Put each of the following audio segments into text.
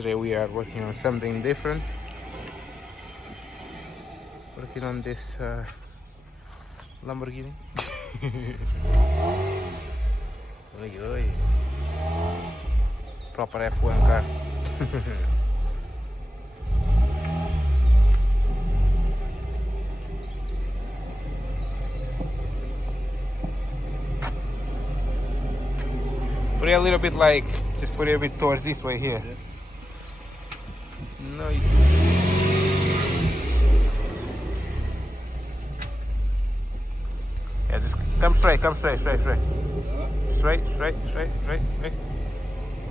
Today we are working on something different. Working on this Lamborghini. Oi, oi. Proper F1 car. Put it a little bit like, just put it a bit towards this way here. Nice. Yeah, just come straight. Straight.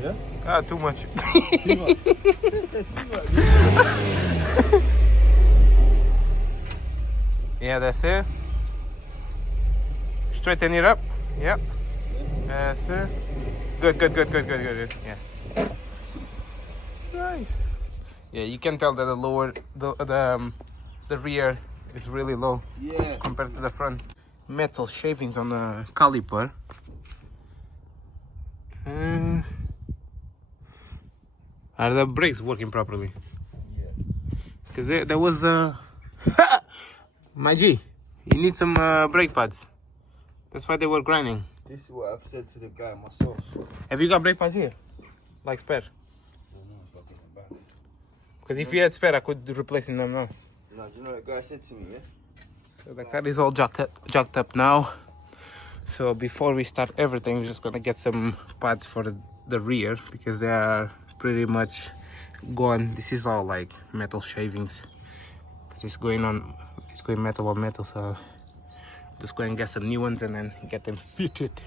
Yeah? Ah, too much. Too much. Yeah, that's it. Straighten it up. Yep. That's it. Good. Yeah. Nice. Yeah, you can tell that the rear is really low. Yeah. Compared to the front. Metal shavings on the caliper. Are the brakes working properly? Yeah. Because there was my G, you need some brake pads. That's why they were grinding. This is what I've said to the guy myself. Have you got brake pads here? Like spare? I don't know if I get them back. Because if you had spare, I could replace them now. No, do you know what the guy said to me, yeah? So the car is all jacked up now. So before we start everything, we're just gonna get some pads for the rear because they are pretty much gone. This is all like metal shavings because it's going metal on metal. So just go and get some new ones and then get them fitted.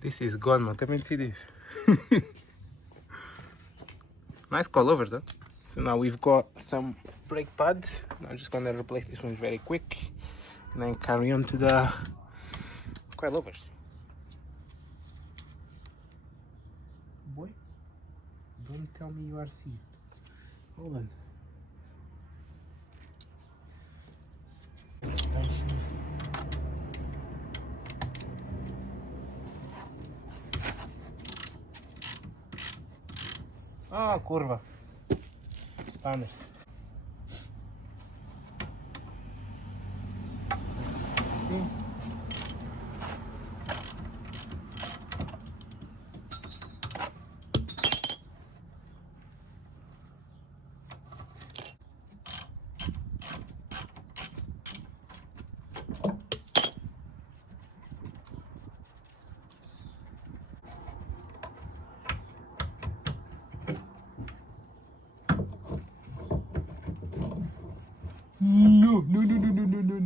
This is gone, man. Come and see this. Nice coilovers, though. So now we've got some brake pads. I'm just gonna replace this one very quick and then carry on to the coilovers. Boy, don't tell me you are seized. Hold on. Ah, kurwa. Spanners.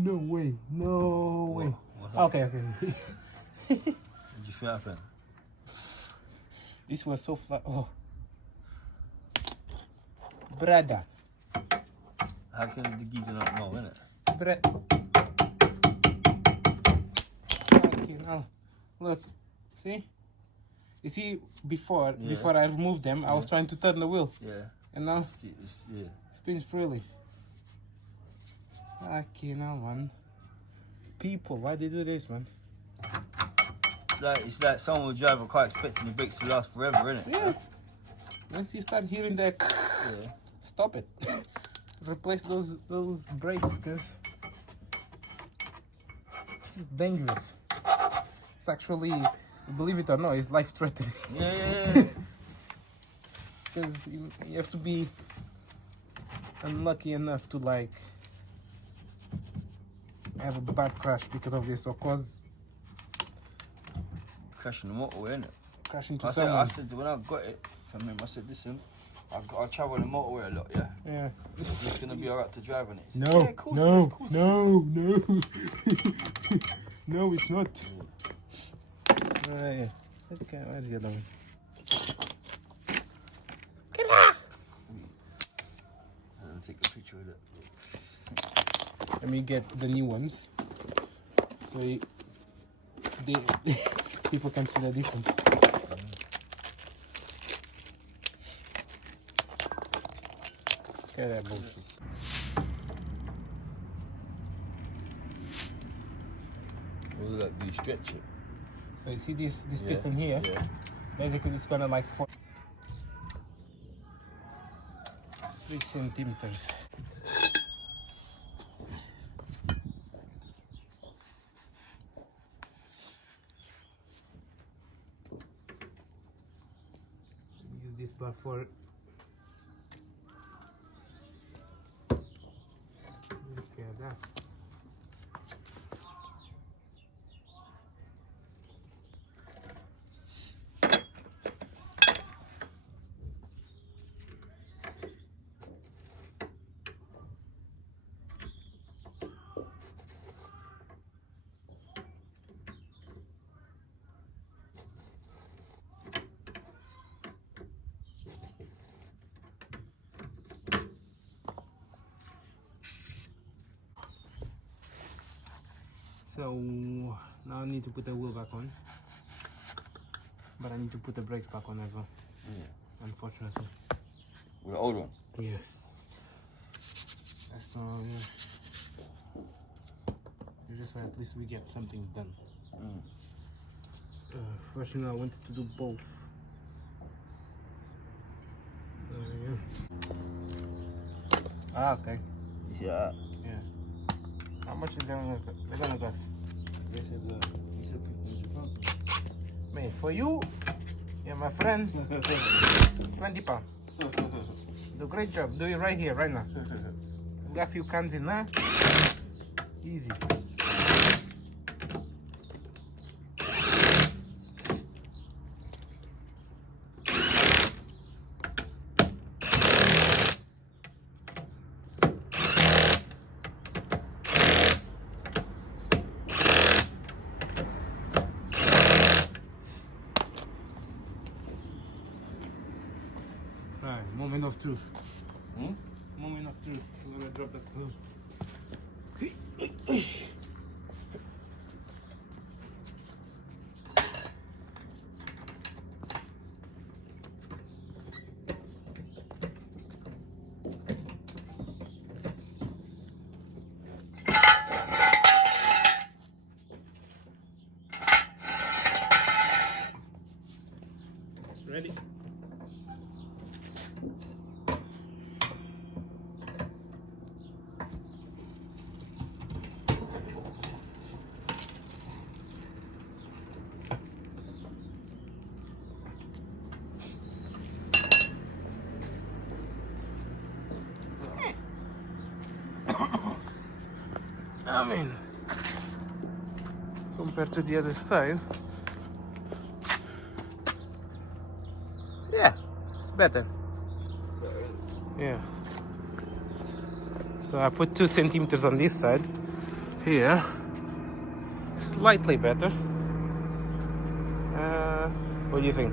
No way. No way. Okay. What did you feel happened? This was so flat. Oh. Brother. How can the geezer not know, innit? Look. See? You see, before I removed them, I was trying to turn the wheel. Yeah. And now Yeah. spins freely. Fucking hell, man. People, why they do this, man? It's like someone will drive a car expecting the brakes to last forever, innit? Yeah. Once you start hearing that, stop it. Replace those brakes because this is dangerous. It's actually, believe it or not, it's life-threatening. Yeah. Because you have to be unlucky enough to like have a bad crash because of this, or cause Crashing the motorway, innit? crashing to I someone. said when I got it from him, I said, listen, I travel on the motorway a lot, yeah? Yeah. It's going to be alright to drive on it. Said, No, yeah, of course no, it is, of course no. No, it's not. Yeah. Okay, where's the other one? gonna take a picture of that. Let me get the new ones. So people can see the difference. Okay, that bullshit. What does that do? Stretch it? So you see this piston here? Yeah. Basically it's gonna like 3 centimeters. Use this bar for look at that. So now I need to put the wheel back on, but I need to put the brakes back on as well. Yeah. Unfortunately. With the old ones? Yes. That's all. Yeah. Just so at least we get something done. Fortunately, I wanted to do both. Yeah. Ah, okay. You see that? Yeah. How much is they're gonna cost? They said £1,500. Man, for you, yeah, my friend, 20 pounds. Do a great job. Do it right here, right now. We got a few cans in there. Easy. Alright, moment of truth. Moment of truth. We're gonna drop that clue. Ready? I mean, compared to the other side, yeah, it's better. Yeah. So I put 2 centimeters on this side. Here, slightly better. What do you think?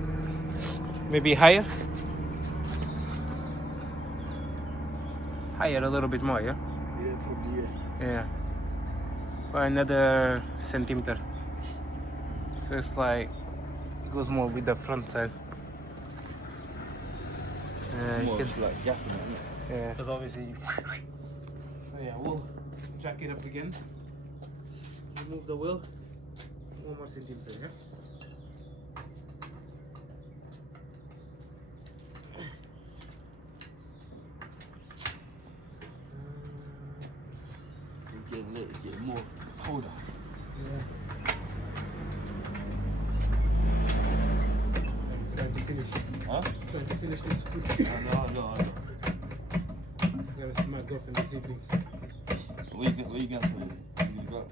Maybe higher? Higher a little bit more, yeah? Yeah, probably, yeah. Yeah. Or another centimeter. So it's like, it goes more with the front side. More just like gapping it, yeah. Because obviously, so yeah, we'll jack it up again. Remove the wheel. 1 more centimeter, yeah? It's getting more colder. Yeah. I'm trying to finish. Huh? Trying to finish this food. I know. Gotta see my girlfriend this evening. Where you going to? You go I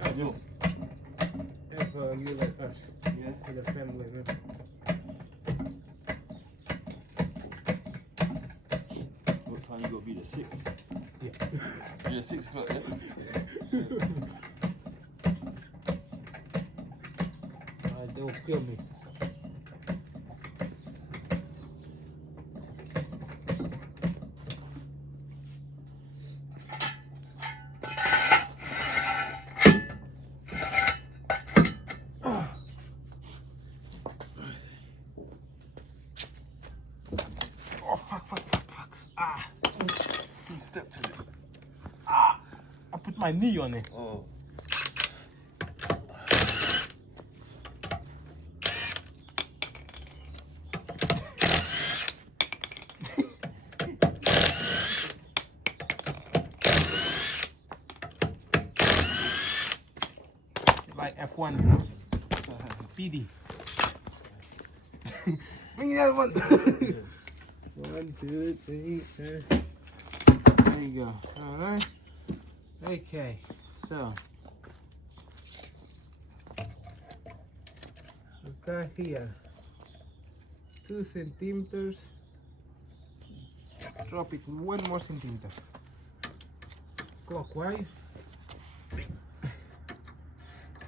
just have a meal at first. Yeah. With the family, man. What time you got to be there? 6? Yeah. Yeah, 6 o'clock, yeah? They'll kill me. Ah, You stepped to it. I put my knee on it. Oh. Like F1, you know? Speedy. Bring that one. 1, 2, 3. There you go. All right. Okay. So we've got here 2 centimeters. Drop it 1 more centimeter. Clockwise.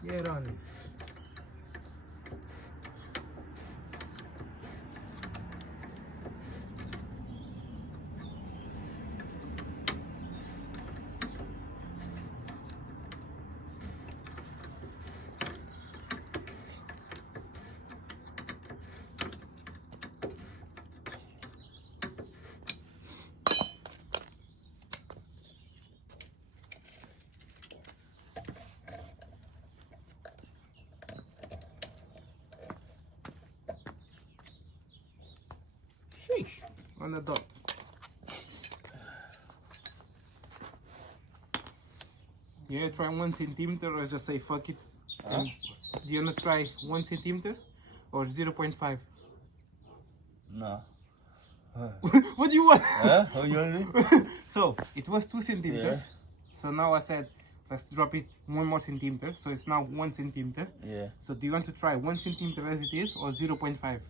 Get on it. Sheesh. On the dot. You gonna try 1 centimeter or just say fuck it? Huh? Do you wanna try 1 centimeter or 0.5? No. What do you want? Huh? What you want to do? So it was 2 centimeters. Yeah. So now I said let's drop it 1 more centimeter. So it's now 1 centimeter. Yeah. So do you want to try 1 centimeter as it is or 0.5?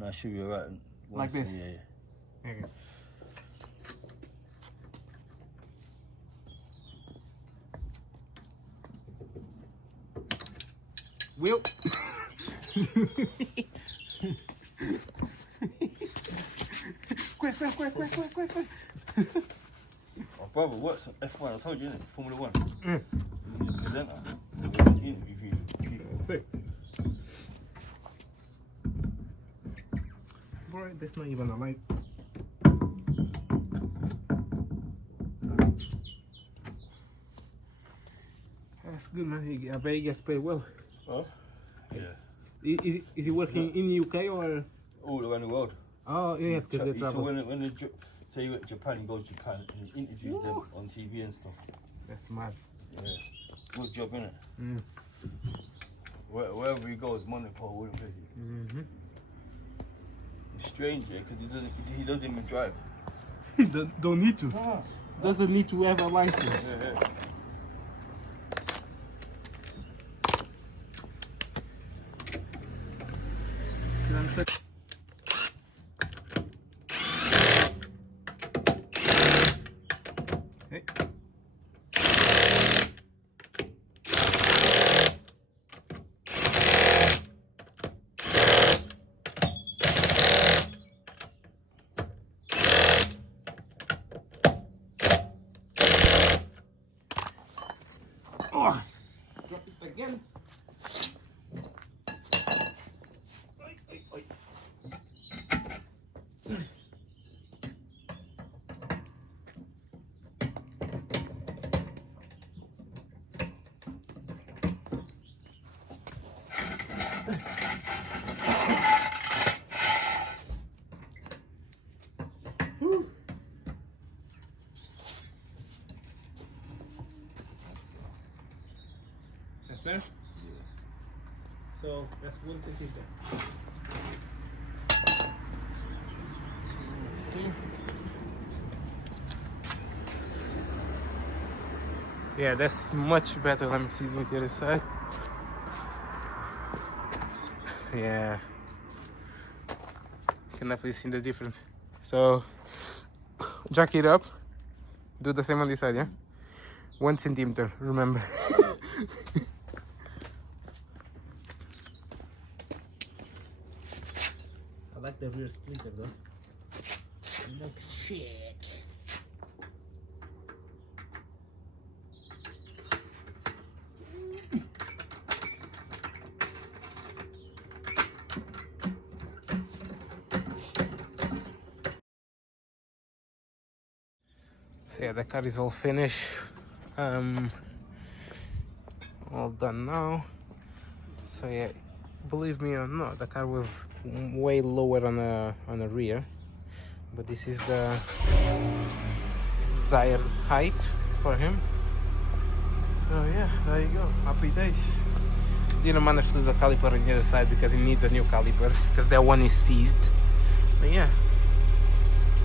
No, it should be alright. Like this? Yeah, yeah. Okay. Will. Quick. Oh, brother, what's F1? I told you, innit? Formula 1. Mm. He's a presenter. He's an interview people. Sick. Boy, that's not even a light. That's good, man. I bet he gets paid well. Oh? Yeah. Is he working in the UK or? All around the world. Oh, yeah, because they So travel. when they say you at Japan, he goes to Japan and he interviews them on TV and stuff. That's mad. Yeah. Good job, innit? Mm. Wherever he goes, money for all the places. Mm-hmm. It's strange, yeah, because he doesn't even drive. He don't need to. No. Doesn't need to have a license. Yeah. Hey. Oh, drop it again. That's better? Yeah. So that's 1 centimeter. Let's see. Yeah, that's much better. Let me see with the other side. Yeah. Can definitely see the difference. So jack it up. Do the same on this side, yeah? 1 centimeter, remember. I like the rear splitter though. Look shit. So yeah, the car is all finished. All done now. So yeah, believe me or not, the car was way lower on the rear, but this is the desired height for him. So yeah, there you go. Happy days. Didn't manage to do the caliper on the other side because he needs a new caliper because that one is seized. But yeah,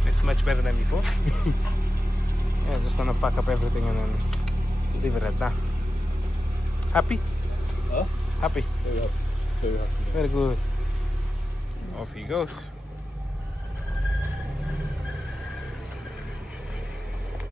it's much better than before. Yeah, just gonna pack up everything and then leave it at that. Happy? Huh? Happy? Very happy. Very happy. Very good. Off he goes.